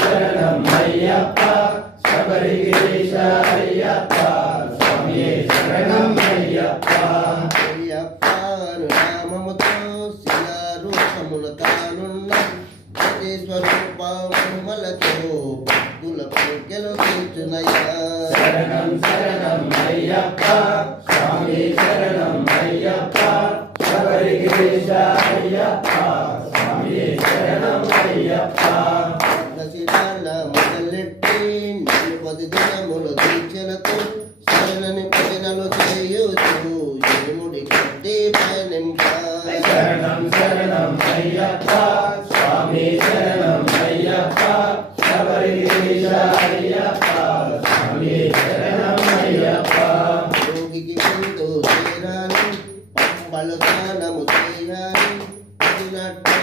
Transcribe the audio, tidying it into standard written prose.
శరణం అయ్యప్ప శబరిగిరీశ అయ్యప్ప స్వామియే శరణం అయ్యప్ప అయ్యప్ప నామముతో శిలారూపమున తానున్న ప్రతి స్వరూపములతో భక్తుల పూజలు తీర్చునయ్యా శరణం శరణం అయ్యప్ప స్వామి శరణం అయ్యప్ప శబరిగిరీశ అయ్యప్ప స్వామియే శరణం అయ్యప్ప శిలాల మొదలెట్టి నిలుపది దినములు దీక్షలతో శరణని భజనలు చేయుచు ఇరుముడి కట్టి పయనింప శరణం శరణం అయ్యప్ప